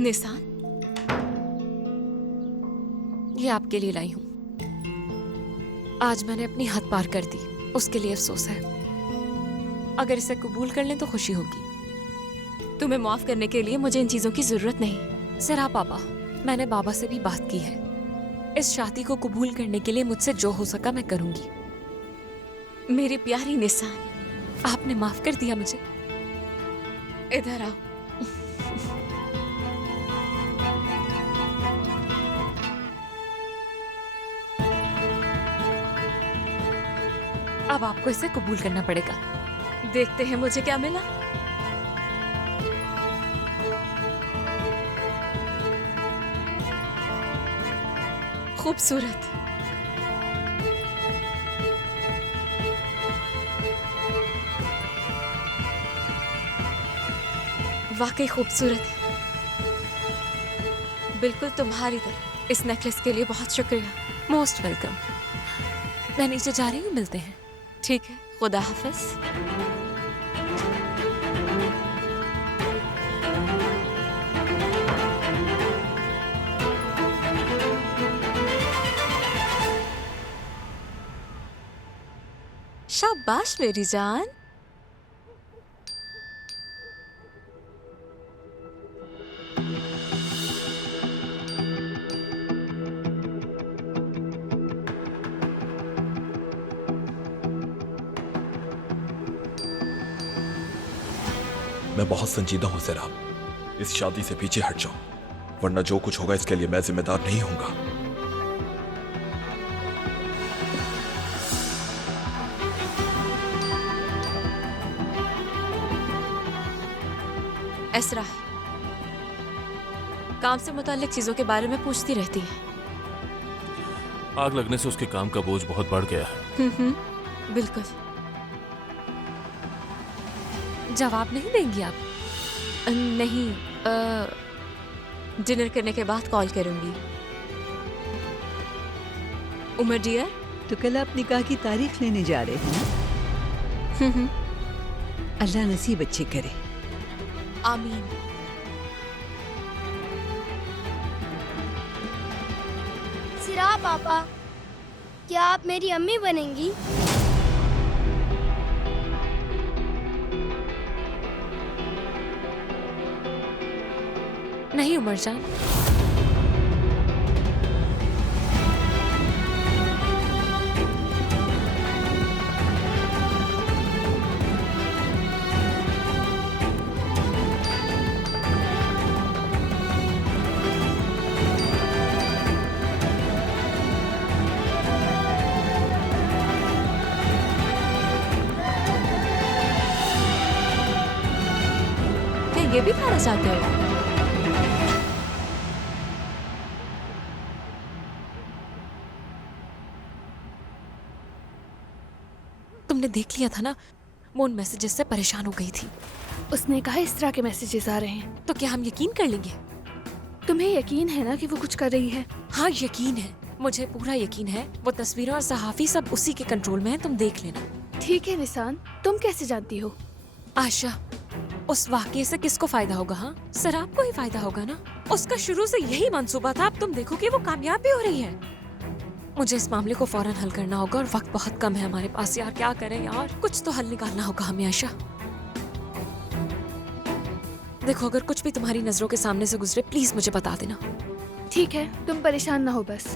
Nissan, ये आपके लिए लाई हूं। आज मैंने अपनी हद पार कर दी, उसके लिए अफसोस है। अगर इसे कबूल कर लें तो खुशी होगी। तुम्हें माफ करने के लिए मुझे इन चीजों की जरूरत नहीं। सिरा पापा, मैंने बाबा से भी बात की है। इस शादी को कबूल करने के लिए मुझसे जो हो सका मैं करूंगी। मेरी प्यारी निसान, आपने माफ कर दिया मुझे। इधर आओ। अब आपको इसे कबूल करना पड़ेगा। देखते हैं मुझे क्या मिला। खूबसूरत, वाकई खूबसूरत है, बिल्कुल तुम्हारी तरह। इस नेकलेस के लिए बहुत शुक्रिया। Most welcome. मैं नीचे जा रही हूँ, मिलते हैं। ठीक है, खुदा हाफिज। शाबाश मेरी जान। मैं बहुत संजीदा हूं सिराब। इस शादी से पीछे हट जाओ, वरना जो कुछ होगा इसके लिए मैं जिम्मेदार नहीं होऊंगा। एसरा है, काम से मुताल्लिक चीजों के बारे में पूछती रहती है। आग लगने से उसके काम का बोझ बहुत बढ़ गया है। बिल्कुल। जवाब नहीं देंगी आप? नहीं, डिनर करने के बाद कॉल करूंगी। उमर डियर, तो कल आप निकाह की तारीख लेने जा रहे हैं ना? अल्लाह नसीब अच्छे करे। आमीन। सिरा पापा, क्या आप मेरी अम्मी बनेंगी? नहीं उमर जान, क्या ये भी खाना चाहते हो? तुमने देख लिया था ना, वो उन मैसेजेस से परेशान हो गई थी। उसने कहा इस तरह के मैसेजेस आ रहे हैं। तो क्या हम यकीन कर लेंगे? तुम्हें यकीन है ना कि वो कुछ कर रही है? हाँ यकीन है, मुझे पूरा यकीन है। वो तस्वीरें और सहाफी सब उसी के कंट्रोल में है, तुम देख लेना। ठीक है निसान, तुम कैसे जानती हो? आशा, उस वाकये से किसको फायदा होगा? हाँ, सराब को ही फायदा होगा ना। उसका शुरू से यही मंसूबा था। अब तुम देखो कि वो कामयाब भी हो रही है। मुझे इस मामले को फौरन हल करना होगा और वक्त बहुत कम है हमारे पास। यार क्या करें यार, कुछ तो हल निकालना होगा हमें। आशा देखो, अगर कुछ भी तुम्हारी नजरों के सामने से गुजरे प्लीज मुझे बता देना। ठीक है, तुम परेशान ना हो बस।